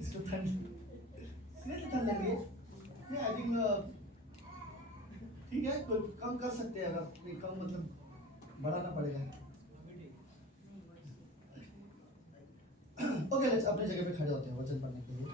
इसको ठंड इसलिए तो ठंड लग रही है। नहीं आई थिंक ठीक है, कोई कम कर सकते हैं, अगर नहीं कम मतलब बढ़ाना पड़ेगा। ओके लेट्स अपने जगह पे खड़े होते हैं वचन पढ़ने के लिए।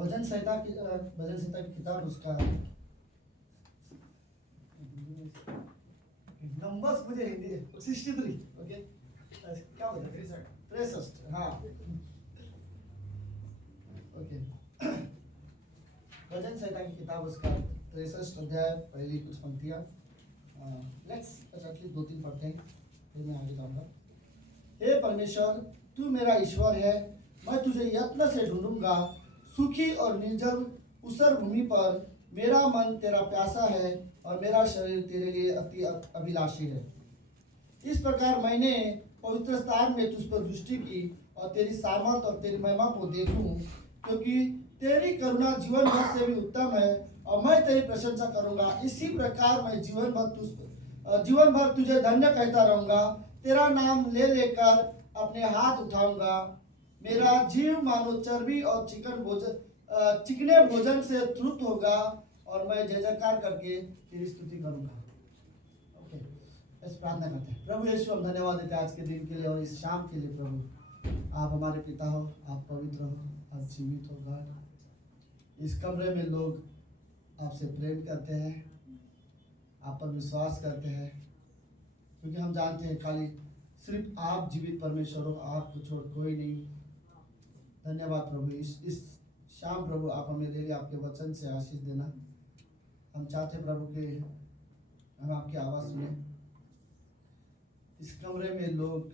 भजन संहिता की किताब उसका नंबर्स मुझे हिंदी 63 ओके क्या बोलते हैं 63 हाँ ओके भजन संहिता की किताब उसका 63 अध्याय पहली कुछ पंक्तियाँ लेट्स एटलीस्ट 2-3 पढ़ते हैं फिर मैं आगे जाऊँगा। हे परमेश्वर तू मेरा ईश्वर है, मैं तुझे यत्न से ढूंढूंगा। सूखी और निर्जल ऊसर भूमि पर मेरा मन तेरा प्यासा है और मेरा शरीर तेरे लिए अति अभिलाषी है। इस प्रकार मैंने पवित्र स्थान में तुझ पर दृष्टि की और तेरी सामर्थ और तेरी महिमा को देखूं, क्योंकि तेरी करुणा जीवन भर से भी उत्तम है और मैं तेरी प्रशंसा करूंगा। इसी प्रकार मैं जीवन भर तुझे धन्य कहता रहूंगा। तेरा नाम ले लेकर अपने हाथ उठाऊंगा। मेरा जीव मानो चर्बी और चिकने भोजन से तृप्त होगा और मैं जय जयकार करके तेरी स्तुति करूंगा। ओके इस प्रार्थना करते हैं। प्रभु यीशु हम धन्यवाद देते हैं आज के दिन के लिए और इस शाम के लिए। प्रभु आप हमारे पिता हो, आप पवित्र हो, आप जीवित हो गॉड। इस कमरे में लोग आपसे प्रेम करते हैं, आप पर विश्वास करते हैं, क्योंकि हम जानते हैं खाली सिर्फ आप जीवित परमेश्वर हो, आपको छोड़ कोई नहीं। धन्यवाद प्रभु इस शाम प्रभु आप हमें डेली आपके वचन से आशीष देना। हम चाहते प्रभु कि हम आपकी आवाज़ सुने। इस कमरे में लोग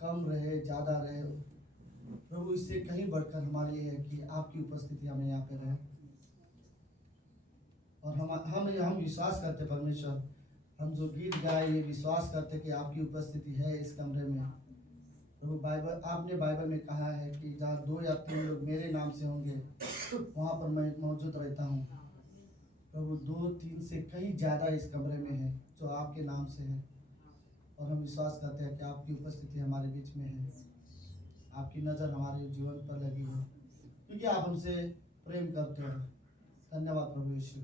कम रहे ज़्यादा रहे प्रभु, इससे कहीं बढ़कर हमारे लिए है कि आपकी उपस्थिति हमें यहाँ पे रहे। और हम विश्वास करते परमेश्वर, हम जो गीत गाए ये विश्वास करते कि आपकी उपस्थिति है इस कमरे में। प्रभु आपने बाइबल में कहा है कि जहाँ 2 या 3 लोग मेरे नाम से होंगे वहाँ पर मैं मौजूद रहता हूँ। प्रभु 2-3 से कहीं ज़्यादा इस कमरे में है जो आपके नाम से है, और हम विश्वास करते हैं कि आपकी उपस्थिति हमारे बीच में है। आपकी नज़र हमारे जीवन पर लगी है क्योंकि आप हमसे प्रेम करते हो। धन्यवाद प्रभु यीशु,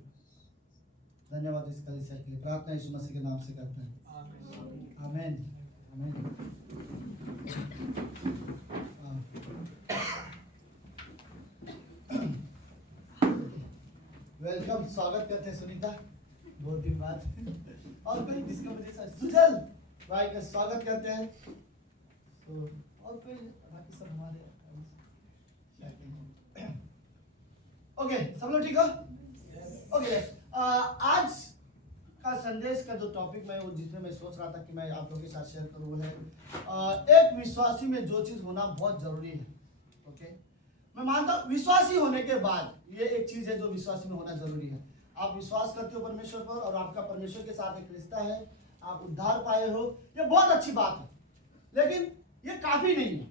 धन्यवाद इस कलीसिया के लिए। प्रार्थना यीशु मसीह के नाम से करते हैं, आमीन आमीन। वेलकम, स्वागत करते हैं सुनीता, बहुत दिन बाद। और कोई जिसका मुझे सुजल भाई का स्वागत करते हैं। तो और कोई बाकी सब हमारे ओके सब लोग ठीक हो? ओके आज का संदेश का जो टॉपिक जिसमें मैं सोच रहा था कि मैं आप लोगों के साथ शेयर करूँ वो है एक विश्वासी में जो चीज़ होना बहुत ज़रूरी है। ओके मैं मानता हूँ विश्वासी होने के बाद ये एक चीज़ है जो विश्वासी में होना जरूरी है। आप विश्वास करते हो परमेश्वर पर और आपका परमेश्वर के साथ एक रिश्ता है, आप उद्धार पाए हो, ये बहुत अच्छी बात है, लेकिन ये काफ़ी नहीं है।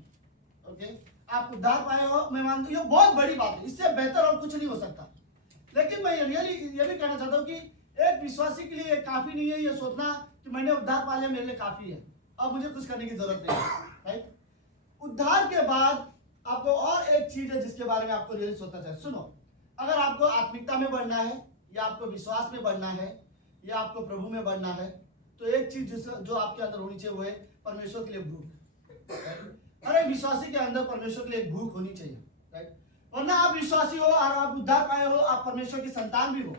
ओके आप उद्धार पाए हो, मैं मानता हूँ ये बहुत बड़ी बात है, इससे बेहतर और कुछ नहीं हो सकता। लेकिन मैं रियली ये भी कहना चाहता हूँ कि एक विश्वासी के लिए ये काफ़ी नहीं है ये सोचना कि मैंने उद्धार पा लिया मेरे लिए काफ़ी है, अब मुझे कुछ करने की जरूरत नहीं है। राइट, उद्धार के बाद आपको और एक चीज है जिसके बारे में आपको रियली सोचना चाहिए। सुनो, अगर आपको आत्मिकता में बढ़ना है या आपको विश्वास में बढ़ना है या आपको प्रभु में बढ़ना है, तो एक चीज जो आपके अंदर होनी चाहिए वो है परमेश्वर के लिए भूख। हर एक विश्वासी के अंदर परमेश्वर के लिए एक भूख होनी चाहिए। राइट, वरना आप विश्वासी हो और आप उद्धार पाए हो, आप परमेश्वर की संतान भी हो,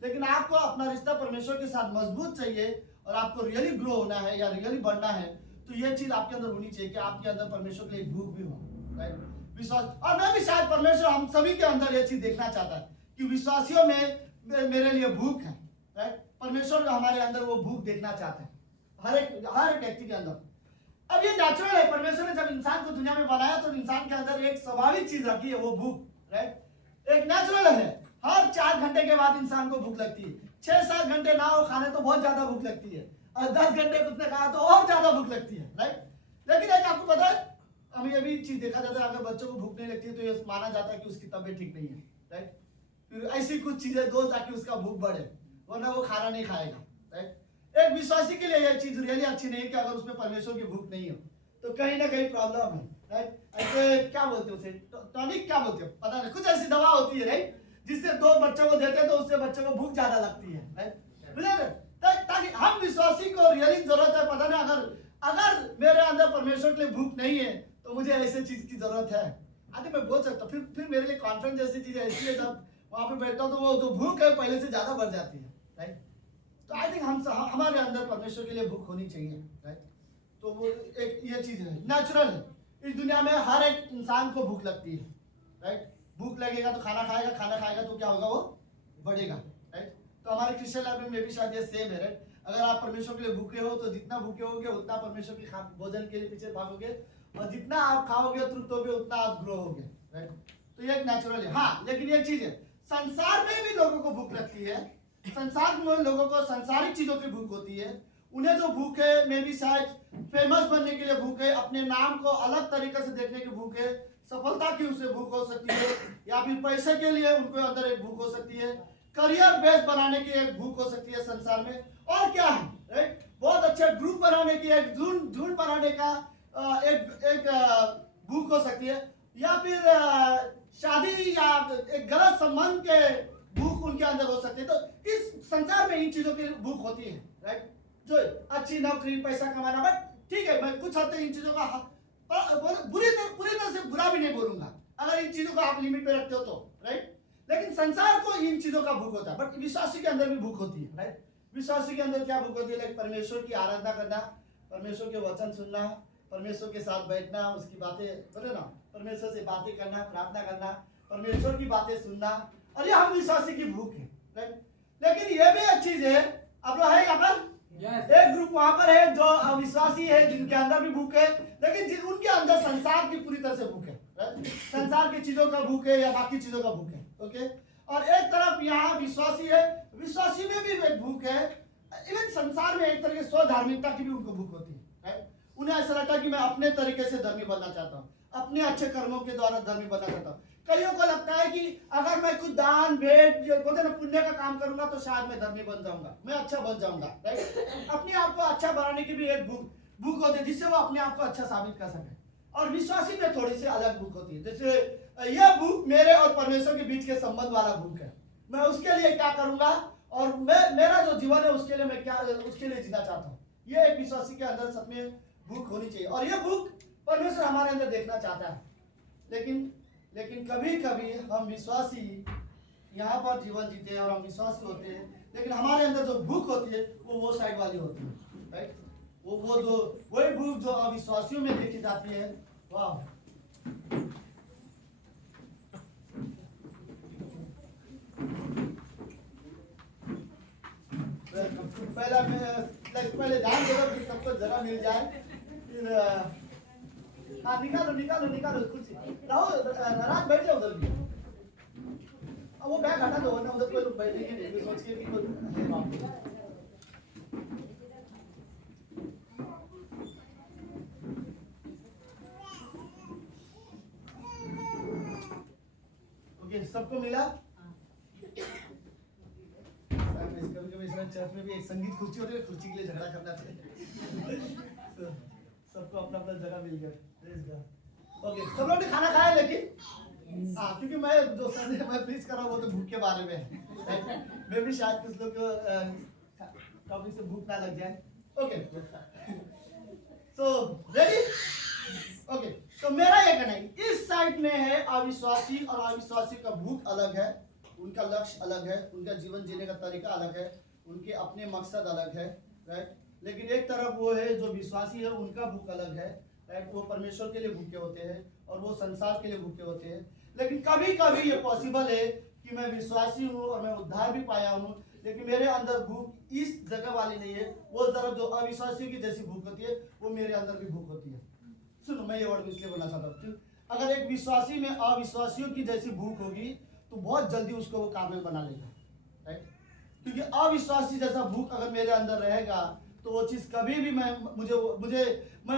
लेकिन आपको अपना रिश्ता परमेश्वर के साथ मजबूत चाहिए और आपको रियली ग्रो होना है या रियली बढ़ना है, तो ये चीज आपके अंदर होनी चाहिए कि आपके अंदर परमेश्वर के लिए भूख भी हो। राइट, विश्वास। और मैं भी शायद परमेश्वर हम सभी के अंदर ये चीज देखना चाहता है कि विश्वासियों में मेरे लिए भूख है। राइट, परमेश्वर हमारे अंदर वो भूख देखना चाहते हैं हर एक व्यक्ति के अंदर। अब ये नेचुरल है, परमेश्वर ने जब इंसान को दुनिया में बनाया तो इंसान के अंदर एक स्वाभाविक चीज रखी है, वो भूख। राइट, एक नेचुरल है, हर 4 घंटे के बाद इंसान को भूख लगती है। 6-7 घंटे ना हो खाने तो बहुत ज्यादा भूख लगती है, और 10 घंटे कुछ ने कहा तो और ज्यादा भूख लगती है। राइट, लेकिन एक आपको पता है हमें ये भी चीज देखा जाता है, अगर बच्चों को भूख नहीं लगती है तो ये माना जाता है कि उसकी तबीयत ठीक नहीं है, राइट। फिर ऐसी कुछ चीजें दो ताकि उसका भूख बढ़े, वरना वो खाना नहीं खाएगा, राइट। एक विश्वासी के लिए यह चीज रियली अच्छी नहीं है कि अगर उसमें परमेश्वर की भूख नहीं हो तो कहीं ना कहीं प्रॉब्लम है, राइट। ऐसे क्या बोलते हैं उसे, टॉनिक क्या बोलते हैं पता नहीं, कुछ ऐसी दवा होती है, राइट, जिससे दो बच्चों को देते हैं तो उससे बच्चों को भूख ज्यादा लगती है, राइट। ताकि हम विश्वासी को रियली जरूरत है, पता नहीं अगर मेरे अंदर परमेश्वर के लिए भूख नहीं है तो मुझे ऐसे चीज की जरूरत है। आदि मैं बोल सकता हूँ, फिर मेरे लिए कॉन्फ्रेंस जैसी चीज ऐसी है, जब वहां पे बैठता हूँ तो वो जो भूख है पहले से ज्यादा बढ़ जाती है, राइट। तो आई थिंक हमारे अंदर परमेश्वर के लिए भूख होनी चाहिए, राइट। तो वो एक ये चीज है, नेचुरल है। इस दुनिया में हर एक इंसान को भूख लगती है, राइट। भूख लगेगा तो खाना खाएगा तो क्या होगा, वो बढ़ेगा, राइट। तो हमारे क्रिश्चियन लाइफ में भी शायद ये सेम है, राइट। अगर आप परमेश्वर के लिए भूखे हो तो जितना भूखे होगे उतना परमेश्वर के भोजन के लिए पीछे भागोगे, और जितना आप खाओगे तृप्त होगे उतना आप ग्रो होगे, राइट। तो ये एक नेचुरल है। हाँ, लेकिन एक चीज है, संसार में भी लोगों को भूख लगती है। संसार में लोगों को सांसारिक चीजों की भूख होती है। उन्हें जो भूख है में भी शायद फेमस बनने के लिए भूख है, अपने नाम को अलग तरीके से देखने की भूख है, सफलता की उसे भूख हो सकती है, या फिर पैसे के लिए उनको अंदर एक भूख हो सकती है, करियर बेस बनाने की एक भूख हो सकती है संसार में, और क्या है, राइट। बहुत अच्छे ग्रुप बनाने की, एक झुंड बनाने का एक भूख हो सकती है, या फिर शादी या एक गलत संबंध के भूख उनके अंदर हो सकती है। तो इस संसार में इन चीजों की भूख होती है, राइट। जो अच्छी नौकरी, पैसा कमाना, बट ठीक है, मैं कुछ हद तक इन चीजों का पूरी तरह से बुरा भी नहीं बोलूंगा अगर इन चीजों को आप लिमिट में रखते हो तो, राइट। लेकिन संसार को इन चीजों का भूख होता है, बट विश्वासी के अंदर भी भूख होती है, राइट। विश्वासी के अंदर क्या भूख होती है, लाइक परमेश्वर की आराधना करना, परमेश्वर के वचन सुनना, परमेश्वर के साथ बैठना, उसकी बातें बोले ना, परमेश्वर से बातें करना, प्रार्थना करना, परमेश्वर की बातें सुनना, और ये हम विश्वासी की भूख है, राइट। लेकिन ये भी एक चीज है, आप लोग है यहाँ पर एक ग्रुप वहां पर है जो अविश्वासी है, जिनके अंदर भी भूख है, लेकिन उनके अंदर संसार की पूरी तरह से भूख है, संसार की चीजों का भूख है या बाकी चीजों का भूख है, ओके। और एक तरफ यहाँ विश्वासी है, विश्वासी में भी एक भूख है। इवन संसार में एक तरह की स्व धार्मिकता की भी उनको भूख होती है, राइट। उन्हें ऐसा लगता है कि मैं अपने तरीके से धर्मी बनना चाहता हूँ, अपने अच्छे कर्मों के द्वारा धर्मी बनना चाहता हूँ। कईयों को लगता है कि अगर मैं कुछ दान भेंट बोलते ना पुण्य का काम करूंगा तो शायद मैं धर्मी बन जाऊंगा, मैं अच्छा बन जाऊंगा, राइट। अपने आप को अच्छा बनाने की भी एक भूख होती है, जिससे वो अपने आप को अच्छा साबित कर सके। और विश्वासी में थोड़ी सी अलग भूख होती है, जैसे यह भूख मेरे और परमेश्वर के बीच के संबंध वाला भूख है। मैं उसके लिए क्या करूंगा, और मेरा जो जीवन है उसके लिए मैं क्या, उसके लिए जीना चाहता हूँ। ये एक विश्वासी के अंदर सब में भूख होनी चाहिए, और यह भूख परमेश्वर हमारे अंदर देखना चाहता है। लेकिन कभी कभी हम विश्वासी यहाँ पर जीवन जीते हैं और हम विश्वासी होते हैं, लेकिन हमारे अंदर जो भूख होती है वो साइड वाली होती है, राइट। वही भूख जो अविश्वासियों में देखी जाती है। वाह, पहले ध्यान देगा फिर सबको जगह मिल जाए, फिर हाँ निकालो कुर्सी, राहुल राज बैठ जाओ उधर भी। अब वो बैग हटा दो, वरना उधर कोई लोग बैठेंगे नहीं, सोच के कि ओके, सबको मिला। कभी चर्च में भी एक संगीत कुर्सी होती है, कुर्सी के लिए झगड़ा करना चाहिए। सबको अपना अपना जगह मिल गया, ओके। सब लोग ने खाना खाया, लेकिन हाँ, क्योंकि मैं जो संडे मैं प्रीच कर रहा हूँ वो तो भूख के बारे में है। मैं भी शायद कुछ लोग को टॉपिक से भूख ना लग जाए, ओके। So ready, okay. तो मेरा ये कहना है, इस साइड में है अविश्वासी, और अविश्वासी का भूख अलग है, उनका लक्ष्य अलग है, उनका जीवन जीने का तरीका अलग है, उनके अपने मकसद अलग है, राइट। लेकिन एक तरफ वो है जो विश्वासी है, उनका भूख अलग है, राइट। वो परमेश्वर के लिए भूखे होते हैं और वो संसार के लिए भूखे होते हैं। लेकिन कभी कभी ये पॉसिबल है कि मैं विश्वासी हूँ और मैं उद्धार भी पाया हूँ, लेकिन मेरे अंदर भूख इस जगह वाली नहीं है। वो तरफ जो अविश्वासी की जैसी भूख होती है, वो मेरे अंदर भी भूख होती है। सुनो, मैं ये वर्ड इसलिए बोलना चाहता हूँ, अगर एक विश्वासी में अविश्वासियों की जैसी भूख होगी तो बहुत जल्दी उसको वो काबिल बना लेगा, राइट। क्योंकि अविश्वासी जैसा भूख अगर मेरे अंदर रहेगा तो वो चीज कभी भी मैं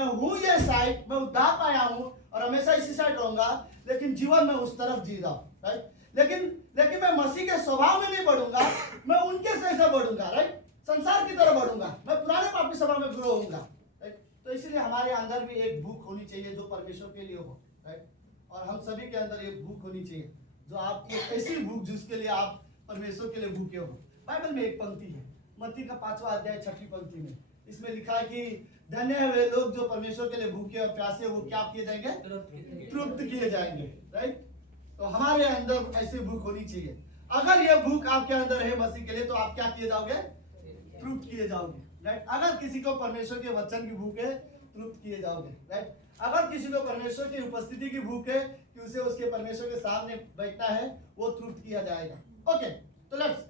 हूँ ये साइड, मैं उद्धार पाया हूँ और हमेशा इसी साइड रहूंगा, लेकिन जीवन में उस तरफ जी रहा हूँ, राइट। लेकिन मैं मसीह के स्वभाव में नहीं बढ़ूंगा, मैं उनके जैसे बढ़ूंगा, राइट। संसार की तरह बढ़ूंगा, मैं पुराने पापी स्वभाव में ग्रो होऊंगा, राइट। तो इसलिए हमारे अंदर भी एक भूख होनी चाहिए जो परमेश्वर के लिए हो, राइट। और हम सभी के अंदर एक भूख होनी चाहिए, जो आप एक ऐसी भूख जिसके लिए आप परमेश्वर के लिए भूखे हो। बाइबल में एक पंक्ति है, मत्ती का 5वां अध्याय 6ठी पंक्ति में, इसमें लिखा है कि धन्य है वे लोग जो परमेश्वर के लिए भूखे और प्यासे, वो क्या किए जाएंगे? तृप्त किए जाएंगे, राइट। तो हमारे अंदर ऐसी भूख होनी चाहिए। अगर ये भूख आपके अंदर है मसीह के लिए, तो आप क्या किए जाओगे? तृप्त किए जाओगे, राइट। अगर किसी को परमेश्वर के वचन की भूख है, तृप्त किए जाओगे, राइट। अगर किसी को परमेश्वर की उपस्थिति की भूख है कि उसे उसके परमेश्वर के सामने बैठना है, वो तृप्त किया जाएगा। ओके, तो लेट्स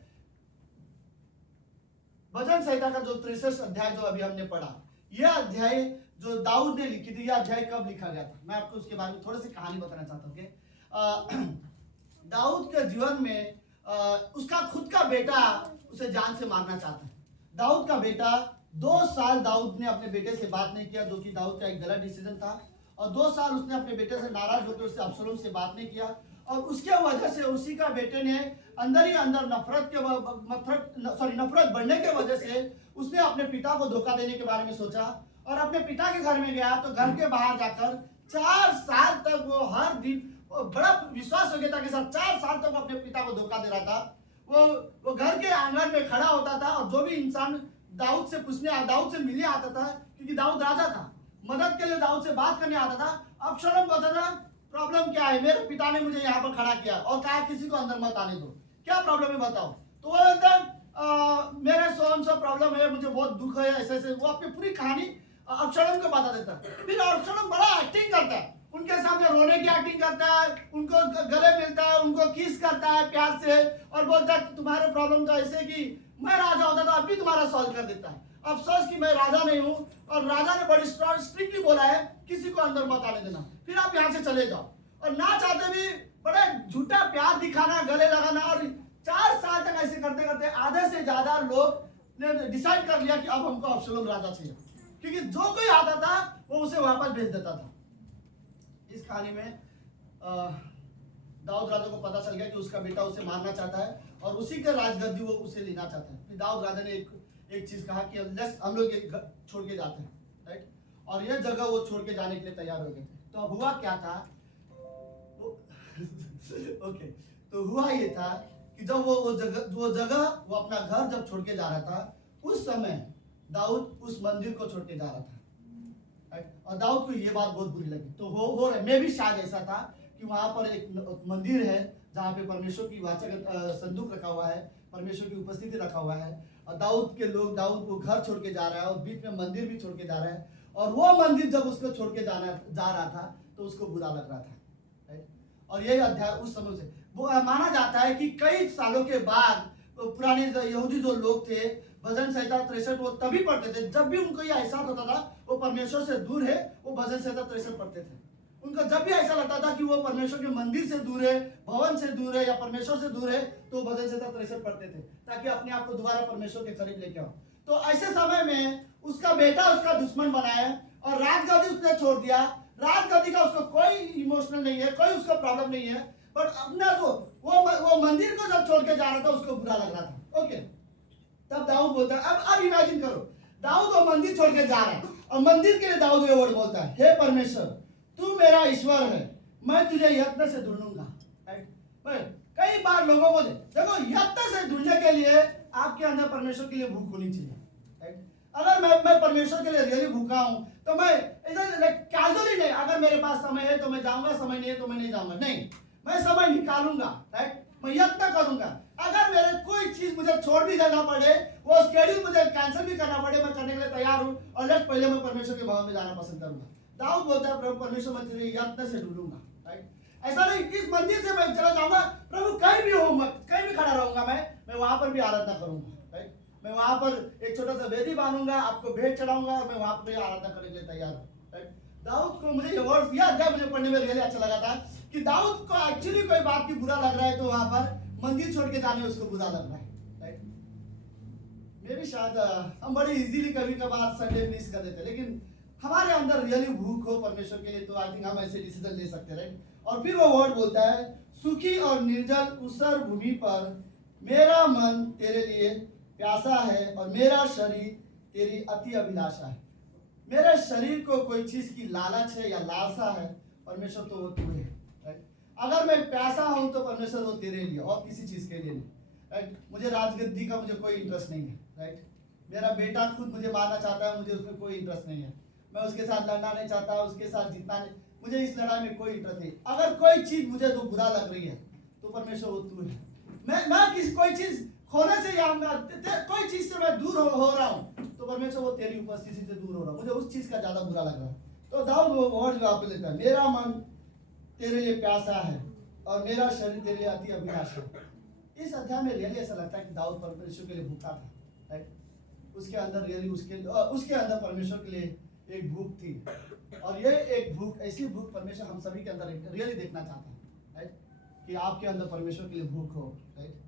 भजन संहिता का जो 63 अध्याय जो अभी हमने पढ़ा, यह अध्याय जो दाऊद ने लिखी थी, यह अध्याय कब लिखा गया था? मैं आपको उसके बारे में थोड़ी सी कहानी बताना चाहता हूँ कि दाऊद के जीवन में उसका खुद का बेटा उसे जान से मारना चाहता है। दाऊद का बेटा 2 साल दाऊद ने अपने बेटे से बात नहीं किया, जो कि दाऊद का एक गलत डिसीजन था, और 2 साल उसने अपने बेटे से नाराज होकर उससे अब्सलोम से बात नहीं किया, और उसके वजह से उसी का बेटे ने अंदर ही अंदर नफरत बढ़ने के वजह से उसने अपने पिता को धोखा देने के बारे में सोचा, और अपने पिता के घर में गया तो घर के बाहर जाकर 4 साल तक वो हर दिन, बड़ा विश्वास हो गया था कि सर 4 साल तक वो अपने पिता को धोखा दे रहा था। वो घर के आंगन में खड़ा होता था, और जो भी इंसान दाऊद से मिलने आता था, क्योंकि दाऊद राजा था, मदद के लिए दाऊद से बात करने आता था। अब्सलोम कहता था प्रॉब्लम क्या है, मेरे पिता ने मुझे यहाँ पर खड़ा किया और कहा किसी को अंदर मत आने दो, क्या प्रॉब्लम है बताओ। तो वो एकदम मेरे सो प्रॉब्लम है, मुझे बहुत दुख है, ऐसे ऐसे वो अपनी पूरी कहानी अब्सलोम को बता देता है। फिर अब्सलोम बड़ा एक्टिंग करता है, उनके सामने रोने की एक्टिंग करता है, उनको गले मिलता है, उनको किस करता है प्यार से, और बोलता है तुम्हारे प्रॉब्लम तो ऐसे कि मैं राजा होता तो अभी तुम्हारा सॉल्व कर देता है। अफसोस कि मैं राजा नहीं हूँ, और राजा ने बड़ी स्ट्रिक्टली बोला है किसी को अंदर मत आने देना, फिर आप यहाँ से चले जाओ। और ना चाहते भी बड़े झूठा प्यार दिखाना, गले लगाना, और 4 साल तक ऐसे करते करते आधे से ज्यादा लोग ने डिसाइड कर लिया कि अब हमको अब्सलोम राजा चाहिए, क्योंकि जो कोई आता था वो उसे वापस भेज देता था। इस कहानी में दाऊद राजा को पता चल गया कि उसका बेटा उसे मारना चाहता है, और उसी का राजगद्दी वो उसे लेना चाहता है। फिर दाऊद राजा ने एक चीज कहा कि हम लोग एक घर छोड़ के जाते हैं, राइट। और यह जगह वो छोड़ के जाने के लिए तैयार हो गए थे। तो अब हुआ क्या था ओके, तो हुआ ये था कि जब वो जगह वो अपना घर जब छोड़ के जा रहा था, उस समय दाऊद उस मंदिर को छोड़ के जा रहा था, और दाऊद को ये बात बहुत बुरी लगी। तो हो रहा मैं भी शायद ऐसा था कि वहां पर एक मंदिर है जहाँ पे परमेश्वर की वाचा का संदूक रखा हुआ है, परमेश्वर की उपस्थिति रखा हुआ है, और दाऊद को घर छोड़ के जा रहा है, और बीच में मंदिर भी छोड़ के जा रहा है। और वो मंदिर जब उसको छोड़ के जा रहा था तो उसको बुरा लग रहा था, राइट। और यही अध्याय उस समय से वो माना जाता है कि कई सालों के बाद पुराने यहूदी जो लोग थे भजन संहिता 63 वो तभी पढ़ते थे जब भी उनको ये एहसास होता था वो परमेश्वर से दूर है, वो भजन संहिता 63 पढ़ते थे। उनको जब भी ऐसा लगता था कि वो परमेश्वर के मंदिर से दूर है, भवन से दूर है, या परमेश्वर से दूर है, तो भजन संहिता 63 पढ़ते थे ताकि अपने आप को दोबारा परमेश्वर के करीब लेके आओ। तो ऐसे समय में उसका बेटा उसका दुश्मन बनाया, और राजगद्दी उसने छोड़ दिया। राजगद्दी का उसको कोई इमोशनल नहीं है, कोई उसका प्रॉब्लम नहीं है, बट अपना वो मंदिर को जब छोड़ के जा रहा था उसको बुरा लग रहा था। ओके, तब दाऊद बोलता है, अब इमेजिन करो दाऊद वो मंदिर छोड़ के जा रहा है, और मंदिर के लिए दाऊद ये वर्ड बोलता है, हे परमेश्वर तू मेरा ईश्वर है, मैं तुझे यत्न से ढूंढूंगा। कई बार लोगों को देखो यत्न से ढूंढने के लिए आपके अंदर परमेश्वर के लिए भूख होनी चाहिए। अगर मैं परमेश्वर के लिए रियली भूखा हूं तो मैं कैजुअली नहीं, अगर मेरे पास समय है तो मैं जाऊंगा, समय नहीं है तो मैं नहीं जाऊंगा, नहीं, मैं समय निकालूंगा, राइट, मैं यत्न करूंगा। अगर मेरे कोई चीज मुझे छोड़ भी देना पड़े, वो स्केड्यूल मुझे कैंसिल भी करना पड़े, मैं करने के लिए तैयार हूं, और लेट पहले मैं परमेश्वर के भवन में जाना पसंद करूंगा। दाऊद बोलता है प्रभु परमेश्वर मैं तेरे यत्न से ढूंढूंगा, राइट। ऐसा नहीं इस मंदिर से मैं चला जाऊंगा, प्रभु कहीं भी हो, कहीं भी खड़ा रहूंगा, मैं वहां पर भी आराधना करूंगा, राइट। मैं वहां पर एक छोटा सा वेदी बांधूंगा, आपको भेंट चढ़ाऊंगा, और मैं वहां पर आराधना करने के लिए तैयार हूं, राइट। दाऊद को मुझे ये वर्ड यह अध्याय मुझे पढ़ने में रियली अच्छा लगा था कि दाऊद को एक्चुअली कोई बात की बुरा लग रहा है, तो वहां पर मंदिर छोड़ के जाने उसको बुरा लग रहा है, राइट। मे भी शायद हम बड़े इजीली कभी कभार संडे मिस कर देते, लेकिन हमारे अंदर रियली भूख हो परमेश्वर के लिए, तो आई थिंक हम ऐसे डिसीजन ले सकते हैं, राइट। और फिर वो वर्ड बोलता है, सूखी और निर्जल ऊसर भूमि पर मेरा मन तेरे लिए प्यासा है और मेरा शरीर तेरी अति अभिलाषा है। मेरे शरीर को कोई चीज की लालच है या लालसा है, परमेश्वर तो वो तू है, राइट। अगर मैं प्यासा हूं तो परमेश्वर वो तेरे लिए और किसी चीज के लिए नहीं, राइट। मुझे राजगद्दी का मुझे कोई इंटरेस्ट नहीं है, राइट। मेरा बेटा खुद मुझे मारना चाहता है, मुझे उसमें कोई इंटरेस्ट नहीं है। मैं उसके साथ लड़ना नहीं चाहता, उसके साथ जीतना नहीं, मुझे इस लड़ाई में कोई इंटरेस्ट नहीं। अगर कोई चीज मुझे तो बुरा लग रही है तो परमेश्वर वो तू है। मैं किसी कोई चीज खोने से या कोई चीज से मैं दूर हो रहा हूँ तो परमेश्वर वो तेरी उपस्थिति से दूर हो रहा हूँ, मुझे उस चीज का ज्यादा बुरा लग रहा है। तो दाऊद वो वर्ड जवाब पे लेता है, मेरा मन तेरे लिए प्यासा है और मेरा शरीर तेरे लिए अति अभिलाषा है। इस अध्याय में रियली ऐसा लगता है कि दाऊद परमेश्वर के लिए भूखा था, राइट। उसके अंदर रियली उसके अंदर परमेश्वर के लिए एक भूख थी, और ये एक भूख, ऐसी भूख परमेश्वर हम सभी के अंदर रियली देखना चाहता है, राइट। कि आपके अंदर परमेश्वर के लिए भूख हो, राइट।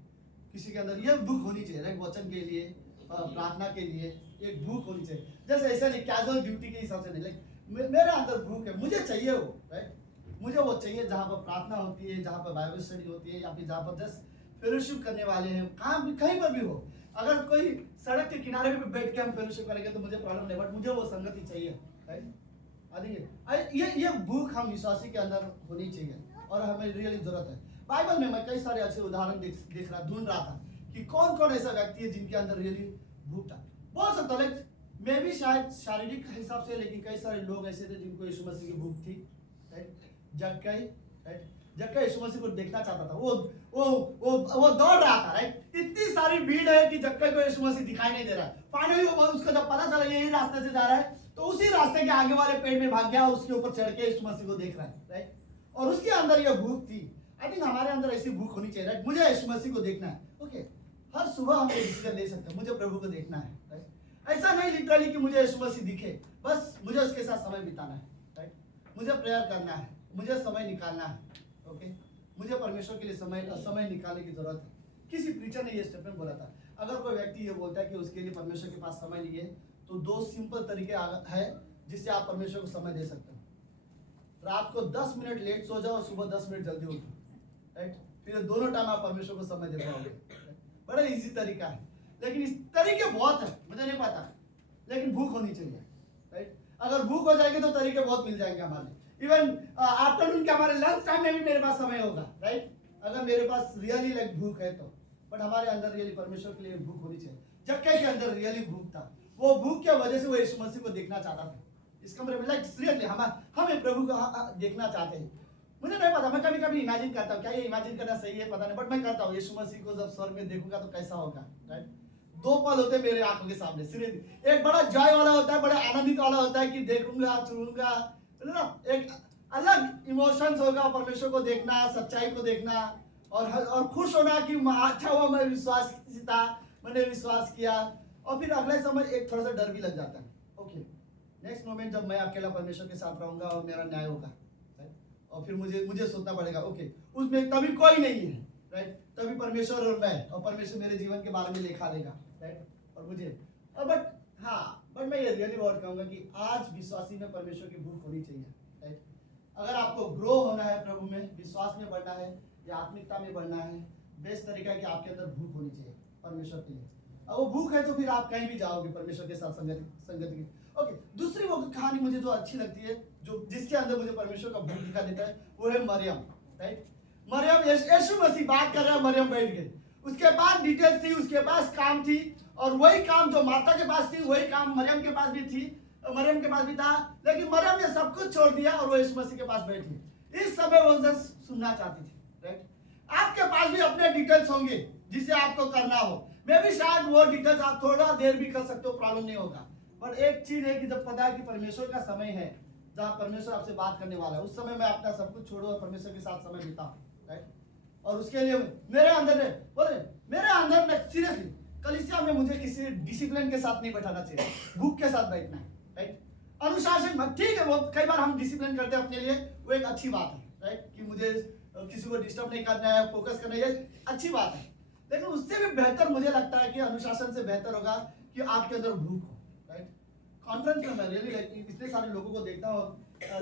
किसी के अंदर ये भूख होनी चाहिए, राइट। वचन के लिए, प्रार्थना के लिए एक भूख होनी चाहिए। जैसे ऐसा नहीं कैजुअल ड्यूटी के हिसाब से नहीं, लाइक मेरे अंदर भूख है, मुझे चाहिए वो, राइट। मुझे वो चाहिए जहाँ पर प्रार्थना होती है, जहाँ पर बाइबल स्टडी होती है, या फिर जहाँ पर जस्ट फेलोशिप करने वाले हैं, कहाँ भी कहीं पर भी हो। अगर कोई सड़क के किनारे पे बैठ के हम फेलोशिप करेंगे तो मुझे प्रॉब्लम नहीं, बट मुझे वो संगति चाहिए, राइट। ये भूख हम विश्वासी के अंदर होनी चाहिए और हमें रियली जरूरत है। बाइबल में मैं कई सारे अच्छे उदाहरण ढूंढ रहा था कि कौन कौन ऐसा व्यक्ति है जिनके अंदर रियली भूख था। बहुत सकता है, मैं भी शायद शारीरिक हिसाब से, लेकिन कई सारे लोग ऐसे थे जिनको यीशु मसीह की भूख थी, राइट। जक्कई यीशु मसीह को देखना चाहता था, वो दौड़ रहा था, राइट। इतनी सारी भीड़ है कि जक्कई को यीशु मसीह दिखाई नहीं दे रहा है। फाइनली वो उसको जब पता चला यही रास्ते से जा रहा है तो उसी रास्ते के आगे वाले पेड़ में भाग गया, उसके ऊपर चढ़ के यीशु मसीह को देख रहा है, राइट। और उसके अंदर यह भूख थी। आई थिंक हमारे अंदर ऐसी भूख होनी चाहिए, राइट। मुझे यीशु मसीह को देखना है, ओके। हर सुबह हम ये डिसीजन ले सकते हैं, मुझे प्रभु को देखना है, राइट। ऐसा नहीं लिटरली कि मुझे यीशु मसीह दिखे, बस मुझे उसके साथ समय बिताना है, राइट। मुझे प्रेयर करना है, मुझे समय निकालना है, ओके। मुझे परमेश्वर के लिए समय निकालने की जरूरत है। किसी प्रीचर ने ये स्टेटमेंट बोला था, अगर कोई व्यक्ति ये बोलता है कि उसके लिए परमेश्वर के पास समय नहीं है, तो 2 सिंपल तरीके है जिससे आप परमेश्वर को समय दे सकते हो। रात को 10 मिनट लेट सो जाओ और सुबह 10 मिनट जल्दी उठो, राइट। फिर दोनों टाइम आप परमेश्वर को समय दे पाओगे। बड़ा इजी तरीका है, लेकिन इस तरीके बहुत है, मुझे नहीं पता, लेकिन भूख होनी चाहिए, राइट। अगर भूख हो जाएगी तो तरीके बहुत मिल जाएंगे हमारे। इवन आफ्टरनून के हमारे लंच टाइम में भी मेरे पास समय होगा, राइट। अगर मेरे पास रियली लाइक भूख है तो, बट हमारे अंदर रियली परमेश्वर के लिए भूख होनी चाहिए। जक्कई के अंदर रियली भूख था, वो भूख की वजह से वो यीशु मसीह को देखना चाहता था। इसका मतलब लाइक सीरियसली हम प्रभु को देखना चाहते हैं। मुझे नहीं पता, मैं कभी कभी इमेजिन करता हूँ, क्या ये इमेजिन करना सही है पता नहीं, बट मैं करता हूँ यीशु मसीह को जब स्वर्ग में देखूंगा तो कैसा होगा, राइट। 2 पल होते हैं मेरे आंखों के सामने, सीरियसली। एक बड़ा जॉय वाला होता है, बड़ा आनंदित वाला होता है कि देखूंगा, छूंगा, ना। एक अलग इमोशंस होगा परमेश्वर को देखना, सच्चाई को देखना, और खुश होना कि अच्छा हुआ मैं विश्वास था, मैंने विश्वास किया। और फिर अगले समय एक थोड़ा सा डर भी लग जाता है, ओके। नेक्स्ट मोमेंट जब मैं अकेला परमेश्वर के साथ रहूंगा और मेरा न्याय होगा, राइट। और फिर मुझे सोचना पड़ेगा, ओके, उसमें तभी कोई नहीं है, राइट। तभी परमेश्वर और मैं, और परमेश्वर मेरे जीवन के बारे में लेखा लेगा, राइट। और मुझे बट मैं ये रियली वर्ड कहूंगा कि आज विश्वासी में परमेश्वर की भूख होनी चाहिए, राइट। अगर आपको ग्रो होना है प्रभु में, विश्वास में बढ़ना है या आत्मिकता में बढ़ना है, बेस्ट तरीका है कि आपके अंदर भूख होनी चाहिए परमेश्वर के लिए। और वो भूख है तो फिर आप कहीं भी जाओगे परमेश्वर के साथ संगति की। ओके, दूसरी वो कहानी मुझे जो अच्छी लगती है, जो जिसके अंदर मुझे परमेश्वर का भूख दिखा देता है, वो है मरियम, राइट। मरियम, यीशु मसीह बात कर रहा है, मरियम बैठ गई। उसके पास डिटेल्स थी, उसके पास काम थी, और वही काम जो मार्था के पास थी वही काम मरियम के पास भी थी, मरियम के पास भी था। लेकिन मरियम ने सब कुछ छोड़ दिया और वो यीशु मसीह के पास बैठी। इस समय वो जस्ट सुनना चाहती थी, राइट। आपके पास भी अपने डिटेल्स होंगे जिसे आपको करना हो, मैं भी शायद वो डिटेल्स आप थोड़ा देर भी कर सकते हो, प्रॉब्लम नहीं होगा। पर एक चीज है कि जब पता है कि परमेश्वर का समय है, जहाँ परमेश्वर आपसे बात करने वाला है, उस समय मैं अपना सब कुछ छोड़ू और परमेश्वर के साथ समय बिताऊं, राइट। और उसके लिए मेरे अंदर में सीरियसली कलीसिया में मुझे किसी डिसिप्लिन के साथ नहीं बैठाना चाहिए, भूख के साथ बैठना है, राइट। अनुशासन ठीक है, वो कई बार हम डिसिप्लिन करते हैं अपने लिए, वो एक अच्छी बात है, राइट। कि मुझे किसी को डिस्टर्ब नहीं करना है, फोकस करना है, ये अच्छी बात है। लेकिन उससे भी बेहतर मुझे लगता है कि अनुशासन से बेहतर होगा कि आपके अंदर भूख हो, राइट। कॉन्फ्रेंस में मैं रियली लाइक इतने सारे लोगों को देखता हूँ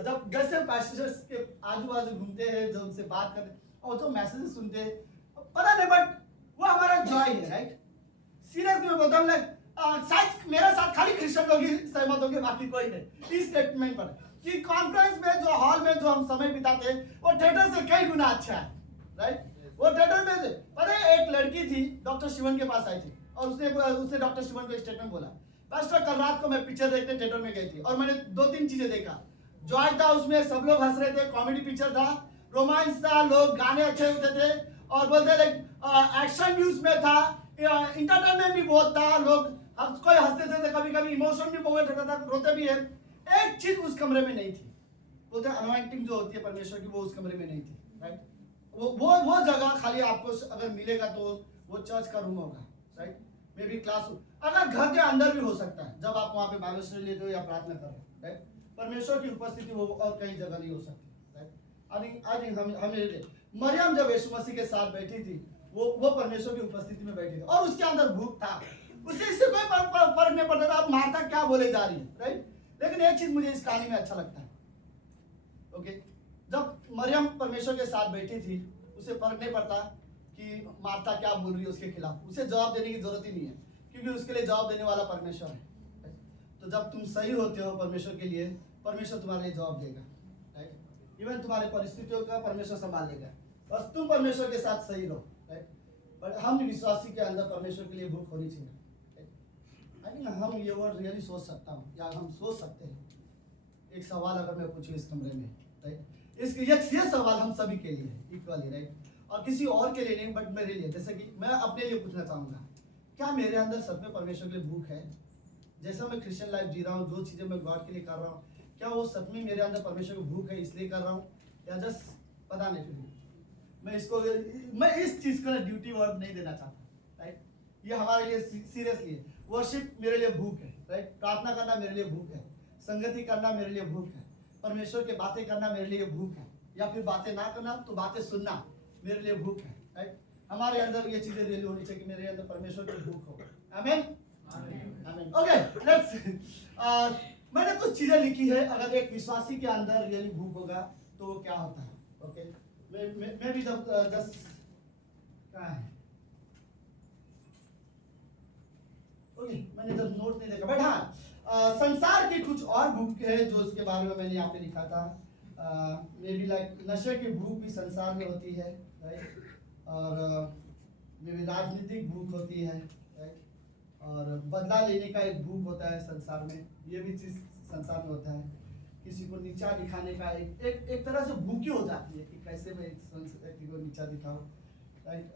जब जैसे पैसेंजर्स के आजू बाजू घूमते हैं, जो उनसे बात करते हैं और जो मैसेजेस सुनते हैं, पता नहीं बट वो हमारा जॉय है, राइट। सीरियसली मैं बोलता हूँ लाइक शायद मेरे साथ खाली क्रिश्चियन लोग ही सहमत होंगे, बाकी कोई नहीं इस स्टेटमेंट पर कि कॉन्फ्रेंस में जो हॉल में जो हम समय बिताते हैं वो थिएटर से कई गुना अच्छा है, राइट। वो थिएटर में पता है एक लड़की थी डॉक्टर शिवन के पास आई थी और उसने डॉक्टर शिवन को एक स्टेटमेंट बोला, पास्टर कल रात को मैं पिक्चर देखने थिएटर में गई थी और मैंने 2-3 चीजें देखा। जॉय था उसमें, सब लोग हंस रहे थे, कॉमेडी पिक्चर था, रोमांस था, लोग गाने अच्छे होते थे और बोलते लाइक एक्शन न्यूज में था, इंटरटेनमेंट भी बहुत था, लोग कोई हंसते थे, कभी कभी इमोशन भी बहुत होता था, रोते भी है। एक चीज उस कमरे में नहीं थी, बोलते अनॉइंटिंग जो होती है परमेश्वर की, वो उस कमरे में नहीं थी, राइट। वो जगह खाली आपको अगर मिलेगा तो वो चर्च का रूम होगा, right, may be class room, अगर घर के अंदर भी हो सकता है जब आप वहां पे बाइबल स्टडी लेते हो या प्रार्थना कर रहे हो, राइट। परमेश्वर की उपस्थिति वो और कहीं जगह नहीं हो सकती, राइट। आई थिंक हमें मरियम जब यीशु मसीह के साथ बैठी थी, वो परमेश्वर की उपस्थिति में बैठी थी और उसके अंदर भूख था, उससे कोई फर्क नहीं पड़ता था आप मार्था क्या बोले जा रही है, राइट। लेकिन एक चीज मुझे इस कहानी में अच्छा लगता है, ओके, जब मरियम परमेश्वर के साथ बैठी थी उसे फर्क नहीं पड़ता कि मार्था क्या बोल रही है उसके खिलाफ, उसे जवाब देने की जरूरत ही नहीं है क्योंकि उसके लिए जवाब देने वाला परमेश्वर है। तो जब तुम सही होते हो परमेश्वर के लिए, परमेश्वर तुम्हारे लिए जवाब देगा, राइट। इवन तुम्हारे परिस्थितियों का परमेश्वर संभाल लेगा, बस तुम परमेश्वर के साथ सही रहो, राइट। बट हम विश्वासी के अंदर परमेश्वर के लिए भूख होनी चाहिए, आई थिंक हम ये वर्ड रियली सोच सकता हूँ या हम सोच सकते हैं। एक सवाल अगर मैं पूछूं इस कमरे में, राइट, ये सवाल हम सभी के लिए है इक्वली, राइट, और किसी और के लिए नहीं बट मेरे लिए, जैसे कि मैं अपने लिए पूछना चाहूंगा, क्या मेरे अंदर सच में परमेश्वर के लिए भूख है? जैसा मैं क्रिश्चियन लाइफ जी रहा हूँ, जो चीजें मैं गॉड के लिए कर रहा हूँ, क्या वो सच में मेरे अंदर परमेश्वर की भूख है इसलिए कर रहा हूँ या जस्ट पता नहीं फिर मैं इस चीज का ड्यूटी वर्ड नहीं देना चाहता, राइट। ये हमारे लिए सीरियसली है, वर्शिप मेरे लिए भूख है, राइट, प्रार्थना करना मेरे लिए भूख है, संगति करना मेरे लिए भूख है, परमेश्वर के बातें करना मेरे लिए भूख है, या फिर बातें ना करना तो बातें सुनना मेरे लिए भूख है, राइट। हमारे अंदर ये चीजें रियली होनी चाहिए कि मेरे अंदर परमेश्वर की भूख हो, आमीन आमीन। ओके लेट्स मैंने कुछ चीजें लिखी है, अगर एक विश्वासी के अंदर रियली भूख होगा तो वो क्या होता है, ओके। मैं भी जब जस्ट कहाँ है, ओके, मैंने जब नोट नहीं देखा बट हाँ, संसार की कुछ और भूख है जो उसके बारे में मैंने यहाँ पे लिखा था। मे बी लाइक नशे की भूख भी संसार में होती है, राइट, और मे बी राजनीतिक भूख होती है, राइट, और बदला लेने का एक भूख होता है संसार में, ये भी चीज संसार में होता है। किसी को नीचा दिखाने का एक तरह से भूखी हो जाती है कि कैसे मैं एक व्यक्ति को नीचा दिखाऊं, राइट।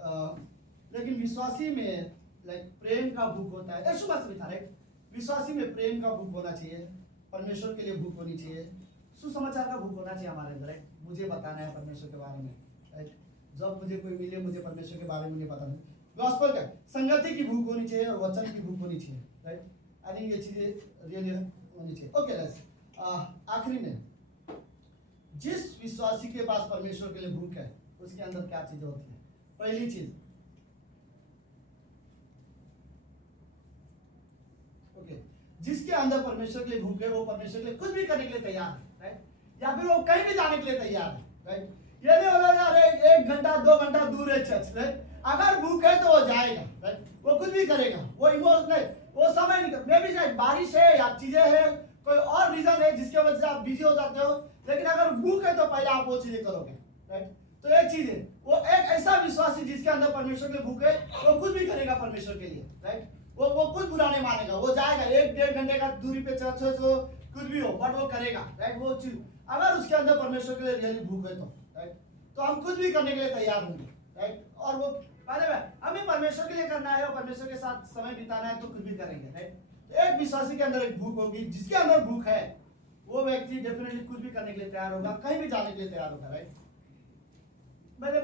लेकिन विश्वासी में लाइक प्रेम का भूख होता है, यीशु मसीह भी था, राइट। विश्वासी में प्रेम का भूख होना चाहिए, परमेश्वर के लिए भूख होनी चाहिए, सुसमाचार का भूख होना चाहिए हमारे अंदर, राइट। मुझे बताना है परमेश्वर के बारे में, राइट। जब मुझे कोई मिले मुझे परमेश्वर के बारे में नहीं पता नहीं, गॉस्पेल का संगति की भूख होनी चाहिए और वचन की भूख होनी चाहिए, राइट। आई थिंक ये चीजें रियली होनी चाहिए। ओके लेट्स आखिरी में, जिस विश्वासी के पास परमेश्वर के लिए भूख है उसके अंदर क्या चीजें होती है? पहली चीज, ओके, जिसके अंदर परमेश्वर के लिए भूख है वो परमेश्वर के लिए कुछ भी करने के लिए तैयार है, राइट, या फिर वो कहीं भी जाने के लिए तैयार है, राइट। ये नहीं होगा अरे 1 घंटा 2 घंटा दूर है चर्च, राइट। अगर भूख है तो वो जाएगा, राइट, वो कुछ भी करेगा, वो इमोशनल, वो समय निकल, मे भी शायद बारिश है या चीजें है, कोई और रीजन है जिसके वजह से आप बिजी हो जाते हो, लेकिन अगर भूख है तो पहले आप वो चीजें करोगे, राइट। तो एक चीज है, वो एक ऐसा विश्वासी जिसके अंदर परमेश्वर के लिए भूख है, वो कुछ भी करेगा परमेश्वर के लिए, राइट। वो कुछ बुरा नहीं मानेगा, वो जाएगा 1-1.5 घंटे का दूरी पे चर्च है तो कुछ भी हो बट वो करेगा, राइट। वो चीज अगर उसके अंदर परमेश्वर के लिए रियली भूख है तो, राइट, तो हम कुछ भी करने के लिए तैयार होंगे, राइट। और वो पहले हमें परमेश्वर के लिए करना है और परमेश्वर के साथ समय बिताना है तो कुछ भी करेंगे, राइट। एक विश्वासी के अंदर एक भूख होगी, जिसके अंदर भूख है वो व्यक्ति डेफिनेटली कुछ भी करने के लिए तैयार होगा, कहीं भी जाने के लिए तैयार होगा, राइट।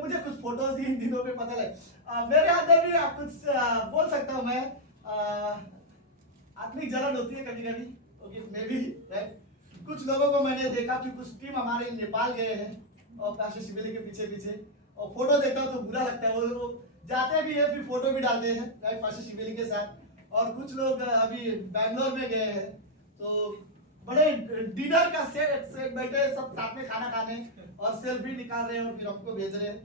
मुझे कुछ फोटोज दी इन दिनों में पता लगे, मेरे अंदर भी कुछ बोल सकता हूँ मैं, आत्मिक जलन होती है कभी कभी, ओके, मे बी, राइट। कुछ लोगों को मैंने देखा कि कुछ टीम हमारे नेपाल गए हैं और पास्टर शिवेली के पीछे पीछे, और फोटो देखता हूँ तो बुरा लगता है, वो जाते भी है फिर फोटो भी डालते हैं, राइट, पास्टर शिवेली के साथ। और कुछ लोग अभी बैंगलोर में गए हैं तो बड़े डिनर का सेट से बैठे सब साथ में खाना खाने और सेल्फी निकाल रहे हैं और फिर हमको भेज रहे हैं।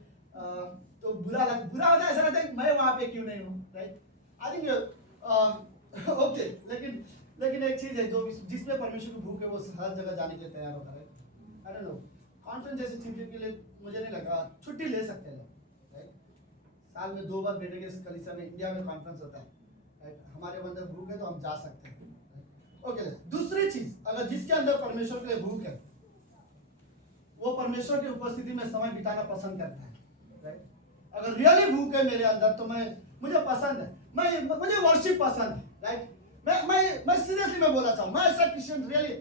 तो बुरा होता है, ऐसा लगता है कि मैं वहां पे क्यों नहीं हूँ, राइट? आई थिंक ओके, लेकिन एक चीज है, जो जिसमें परमेश्वर की भूख है वो हर जगह जाने के लिए तैयार होता है। आई डोंट नो, कॉन्फ्रेंस जैसी चीज के लिए मुझे नहीं लगा छुट्टी ले सकते हैं लोग, राइट? साल में 2 बार बैठेंगे कलीसिया में, इंडिया में कॉन्फ्रेंस होता है, राइट? हमारे अंदर भूख है तो हम जा सकते हैं। ओके, दूसरी चीज, अगर जिसके अंदर परमेश्वर के लिए भूख है वो परमेश्वर की उपस्थिति में समय बिताना पसंद करता है, राइट? अगर रियली भूख है मेरे अंदर तो मुझे पसंद है, मुझे वर्शिप पसंद है, राइट? मैं सीरियसली मैं बोला चाहूँ, मैं ऐसा क्रिश्चियन रियली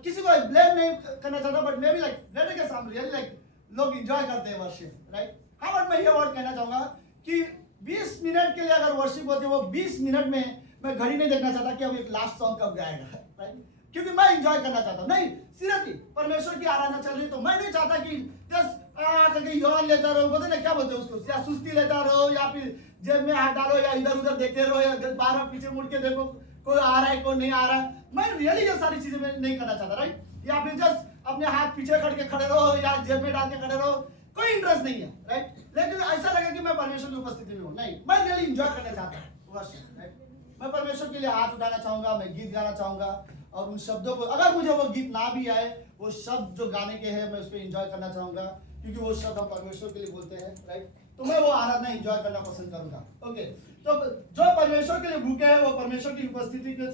किसी को ब्लेम नहीं करना चाहता, but may be like really like लोग एंजॉय करते हैं वर्शिप, राइट? हाँ, बट मैं ये वर्ड कहना चाहूंगा कि 20 मिनट के लिए अगर वर्शिप होती है, वो 20 मिनट में मैं घड़ी नहीं देखना चाहता कि अब एक लास्ट सॉन्ग कब गाएगा, राइट? क्योंकि मैं एंजॉय करना चाहता हूँ। नहीं, सीरियसली परमेश्वर की आराधना चल रही तो मैं नहीं चाहता कि जस्ट करके यौन लेता रहो, बोलते ना क्या बोलते हैं उसको, या सुस्ती लेता रहो, या फिर जेब में हाथ डालो, या इधर उधर देखते रहो, या बार पीछे मुड़ के देखो कोई आ रहा है कोई नहीं आ रहा है। मैं रियली ये सारी चीजें मैं नहीं करना चाहता, राइट? या फिर जस्ट अपने हाथ पीछे करके खड़े रहो या जेब में डाल के खड़े रहो, कोई इंटरेस्ट नहीं है, राइट? लेकिन ऐसा लगे कि मैं परमेश्वर की उपस्थिति में हूँ, नहीं, मैं रियली एंजॉय करना चाहता हूँ वर्शिप, राइट? मैं परमेश्वर के लिए हाथ उठाना चाहूंगा, मैं गीत गाना चाहूंगा, और उन शब्दों को, अगर मुझे वो गीत ना भी आए, वो शब्द जो गाने के हैं मैं उस पर एंजॉय करना चाहूंगा, क्योंकि वो शब्द हम परमेश्वर के लिए बोलते हैं, राइट? तो मैं वो आराधना एंजॉय करना पसंद करूंगा। ओके, तो जो परमेश्वर के लिए भूखे है वो परमेश्वर की उपस्थिति के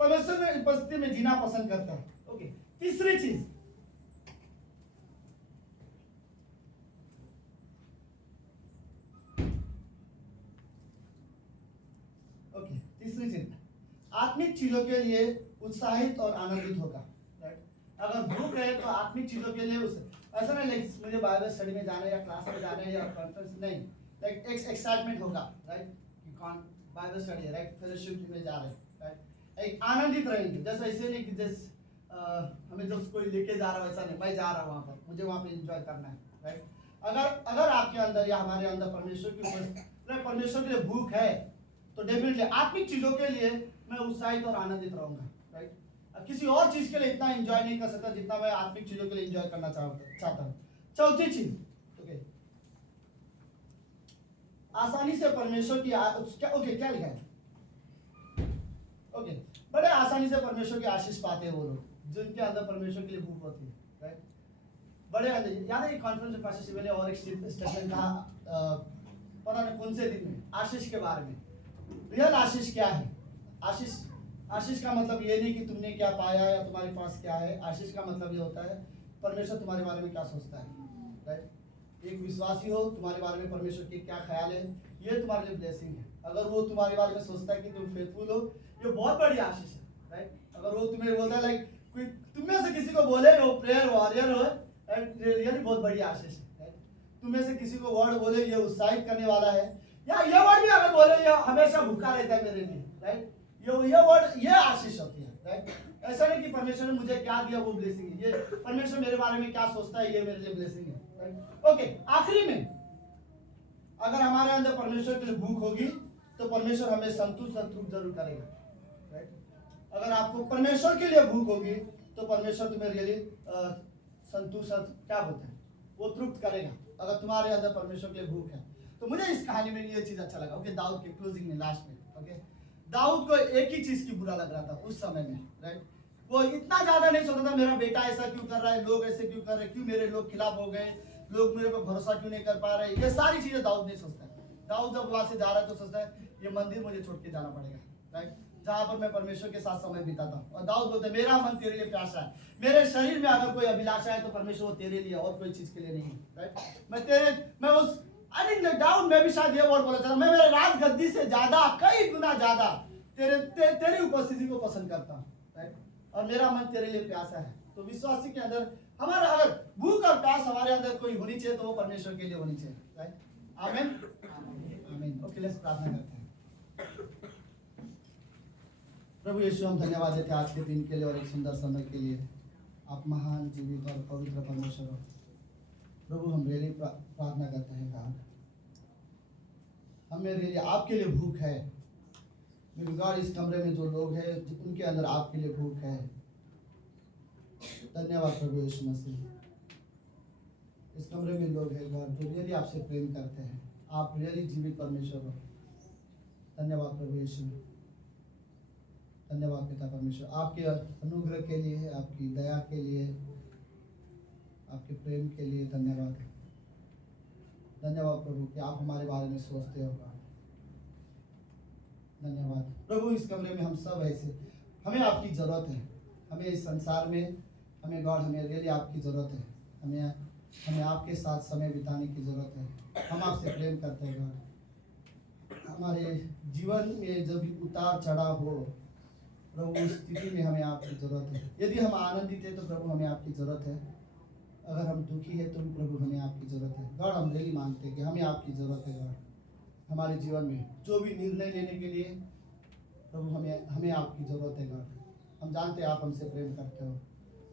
परमेश्वर की उपस्थिति में जीना पसंद करता है। ओके, तीसरी चीज, तीसरी चीज, आत्मिक चीजों के लिए उत्साहित और आनंदित होगा, राइट? अगर भूख है तो आत्मिक चीजों के लिए ऐसा नहीं लाइक मुझे बाइबल स्टडी में जाना है या क्लास में जाना है या कॉन्फ्रेंस, नहीं, लाइक एक एक्साइटमेंट होगा, राइट? कि कौन बाइबल स्टडी है, राइट? फेलोशिप में जा रहे हैं, राइट? एक आनंदित रहेंगे, जैसे ऐसे नहीं कि जैसे हमें जो कोई लेके जा रहा है वैसा नहीं, मैं जा रहा हूँ वहाँ पर, मुझे वहाँ पे एंजॉय करना है, राइट? अगर आपके अंदर या हमारे अंदर परमेश्वर के लिए भूख है तो डेफिनेटली आत्मिक चीजों के लिए मैं उत्साहित और आनंदित रहूंगा, राइट? किसी और चीज के लिए इतना एंजॉय नहीं कर सकता जितना मैं आत्मिक चीजों के लिए एंजॉय करना चाहता हूँ। चौथी चीज, ओके, आसानी से परमेश्वर की क्या लिखा है? ओके, बड़े आसानी से परमेश्वर की आशीष पाते हैं वो लोग जिनके अंदर परमेश्वर के लिए भूख होती है, राइट? बड़े याद है कॉन्फ्रेंस में पास्टर शिव ने और एक स्टेटमेंट कहा, पता नहीं कौन से दिन में, आशीष के बारे में। रियल आशीष क्या है? आशीष का मतलब ये नहीं कि तुमने क्या पाया या तुम्हारे पास क्या है। आशीष का मतलब ये होता है परमेश्वर तुम्हारे बारे में क्या सोचता है, राइट? एक विश्वासी हो, तुम्हारे बारे में परमेश्वर के क्या ख्याल है, ये तुम्हारे लिए ब्लेसिंग है। अगर वो तुम्हारे बारे में सोचता है कि तुम फेथफुल हो, ये बहुत बड़ी आशीष है, राइट? अगर वो तुम्हें बोलता है लाइक कोई तुम में से किसी को बोले वो प्रेयर वॉरियर हो, रियली बहुत बड़ी आशीष है, राइट? तुम में से किसी को वर्ड बोले ये उत्साहित करने वाला है, या ये वर्ड भी अगर बोले ये हमेशा भूखा रहता है मेरे लिए, राइट? ये वर्ड, ये आशीष होती है, राइट? ऐसा नहीं कि परमेश्वर ने मुझे क्या दिया वो ब्लेसिंग है, ये परमेश्वर मेरे बारे में क्या सोचता है ये मेरे लिए ब्लेसिंग है, राइट? ओके, आखिरी में अगर हमारे अंदर परमेश्वर के लिए भूख होगी तो परमेश्वर हमें संतुष्ट जरूर करेगा, राइट? अगर आपको परमेश्वर के लिए भूख होगी तो परमेश्वर तुम्हें रियली संतुष्ट क्या बोलते हैं वो तृप्त करेगा, अगर तुम्हारे अंदर परमेश्वर के लिए भूख है। तो मुझे इस कहानी में ये चीज अच्छा लगा, ओके, दाऊद के क्लोजिंग में, लास्ट में, ओके, दाऊद को एक ही चीज की बुरा लग रहा था उस समय में, राइट? वो इतना ज्यादा नहीं सोचता था मेरा बेटा ऐसा क्यों कर रहा है, लोग ऐसे क्यों कर रहे हैं, क्यों मेरे लोग खिलाफ हो गए, लोग मेरे पर भरोसा क्यों नहीं कर पा रहे, ये सारी चीजें दाऊद नहीं सोचता है। दाऊद जब वहां से जा रहा है तो सोचता है ये मंदिर मुझे छोड़ के जाना पड़ेगा, राइट? जहां पर मैं परमेश्वर के साथ समय बिताता हूँ। और दाऊद बोलते मेरा मन तेरे लिए प्यासा है, मेरे शरीर में अगर कोई अभिलाषा है तो परमेश्वर वो तेरे लिए और कोई चीज के लिए नहीं है, राइट? मैं उस डाउन में भी शायद ये वर्ड बोला था, मैं मेरे राज गद्दी से ज्यादा कई गुना ज्यादा तेरी उपस्थिति को पसंद करता हूँ, राइट? और मेरा मन तेरे लिए प्यासा है। तो विश्वासी के अंदर हमारा अगर भूख और प्यास हमारे अंदर कोई होनी चाहिए तो वो परमेश्वर के लिए होनी चाहिए, राइट? आमीन, आमीन। ओके, लेट्स प्रार्थना करते हैं। प्रभु यीशु, हम धन्यवाद देते हैं आज के दिन के लिए और एक सुंदर समय के लिए। आप महान, जीवित और पवित्र परमेश्वर हो प्रभु। हम रियली प्रार्थना करते हैं गॉड, हमें रियली आपके लिए भूख है, गॉड इस कमरे में जो लोग हैं उनके अंदर आपके लिए भूख है। धन्यवाद प्रभु यीशु मसीह। इस कमरे में लोग हैं गॉड जो रियली आपसे प्रेम करते हैं। आप रियली जीवित परमेश्वर हो। धन्यवाद प्रभु यीशु। धन्यवाद पिता परमेश्वर आपके अनुग्रह के लिए, आपकी दया के लिए, आपके प्रेम के लिए। धन्यवाद। धन्यवाद प्रभु कि आप हमारे बारे में सोचते हो। धन्यवाद प्रभु। इस कमरे में हम सब ऐसे, हमें आपकी ज़रूरत है। हमें इस संसार में, हमें गॉड, हमें रियली आपकी ज़रूरत है। हमें आपके साथ समय बिताने की ज़रूरत है। हम आपसे प्रेम करते हैं गॉड। हमारे जीवन में जब भी उतार चढ़ाव हो प्रभु, उस स्थिति में हमें आपकी ज़रूरत है। यदि हम आनंदित हैं तो प्रभु हमें आपकी ज़रूरत है। अगर हम दुखी हैं तो भी प्रभु हमें आपकी ज़रूरत है। गॉड हम रियली मानते हैं कि हमें आपकी ज़रूरत है गॉड। हमारे जीवन में जो भी निर्णय लेने के लिए प्रभु हमें आपकी ज़रूरत है गॉड। हम जानते हैं आप हमसे प्रेम करते हो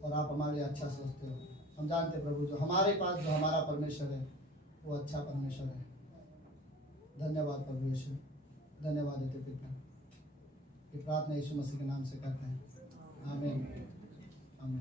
और आप हमारे लिए अच्छा सोचते हो। हम जानते हैं प्रभु जो हमारे पास जो हमारा परमेश्वर है वो अच्छा परमेश्वर है। धन्यवाद प्रभु यीशु। धन्यवाद देते पिता। ये प्रार्थना यीशु मसीह के नाम से करते हैं। आमीन आमीन।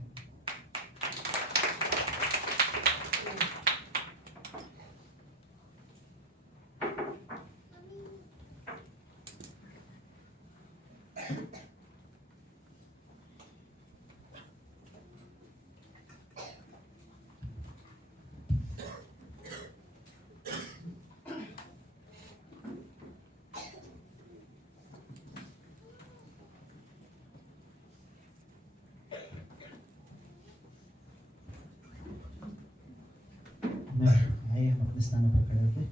आइए हम अपने स्थानों पर खड़े होते।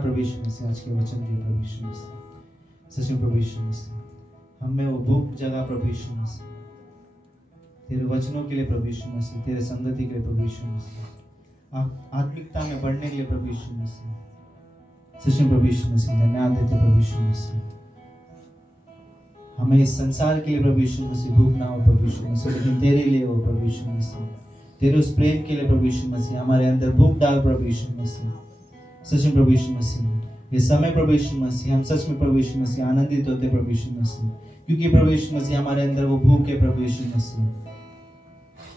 धन्यवाद प्रभु यीशु मसीह आज के वचन के प्रभु यीशु मसीह। सच में प्रभु यीशु मसीह हमें वो भूख जगा प्रभु यीशु मसीह, तेरे वचनों के लिए प्रभु यीशु मसीह, तेरे संगति के लिए प्रभु यीशु मसीह, आत्मिकता में बढ़ने के लिए प्रभु यीशु मसीह। सच में प्रभु यीशु मसीह धन्यवाद देते प्रभु यीशु मसीह। हमें इस संसार के लिए प्रभु यीशु मसीह भूख ना हो प्रभु यीशु मसीह, लेकिन तेरे लिए हो प्रभु यीशु मसीह। तेरे उस प्रेम के लिए प्रभु यीशु मसीह हमारे अंदर भूख डाल प्रभु यीशु मसीह। सच में प्रभु यीशु मसीह ये समय प्रभु यीशु मसीह हम सच में प्रभु यीशु मसीह आनंदित होते प्रभु यीशु मसीह, क्योंकि प्रभु यीशु मसीह हमारे अंदर वो भूख है प्रभु यीशु मसीह।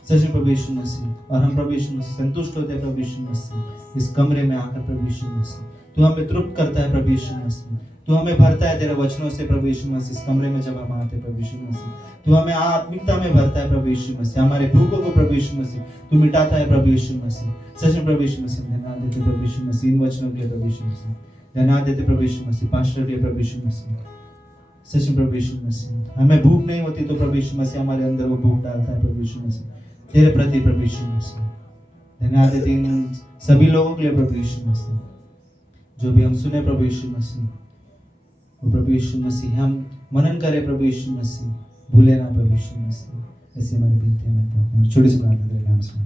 सच में प्रभु यीशु मसीह और हम प्रभु यीशु मसीह संतुष्ट होते हैं प्रभु यीशु मसीह इस कमरे में आकर प्रभु यीशु मसीह। तू हमें तृप्त करता है प्रभु यीशु मसीह, तू हमें भरता है तेरे वचनों से प्रभु यीशु मसीह। इस कमरे में जब हम आते प्रभु यीशु मसीह तू हमें आत्मिकता में भरता है प्रभु यीशु मसीह। हमारे भूखों को प्रभु यीशु मसीह तू मिटाता है प्रभु यीशु मसीह। सच में प्रभु यीशु मसीह धन्यवाद देते प्रभु यीशु मसीह इन वचनों के लिए प्रभु यीशु मसीह। धन्यवाद देते प्रभु यीशु मसीह पास्टर के लिए प्रभु यीशु मसीह। सच में प्रभु यीशु मसीह हमें भूख नहीं होती तो प्रभु यीशु मसीह हमारे अंदर वो भूख डालता है प्रभु यीशु मसीह तेरे प्रति प्रभु यीशु मसीह। धन्यवाद देते इन सभी लोगों के लिए प्रभु यीशु मसीह जो भी हम सुने प्रभु यीशु मसीह, वो प्रभु यीशु मसीह हम मनन करें प्रभु यीशु मसीह, भूले ना प्रभु यीशु मसीह। ऐसे हमारी विनती है, छोटी सी प्रार्थना करें नाम से।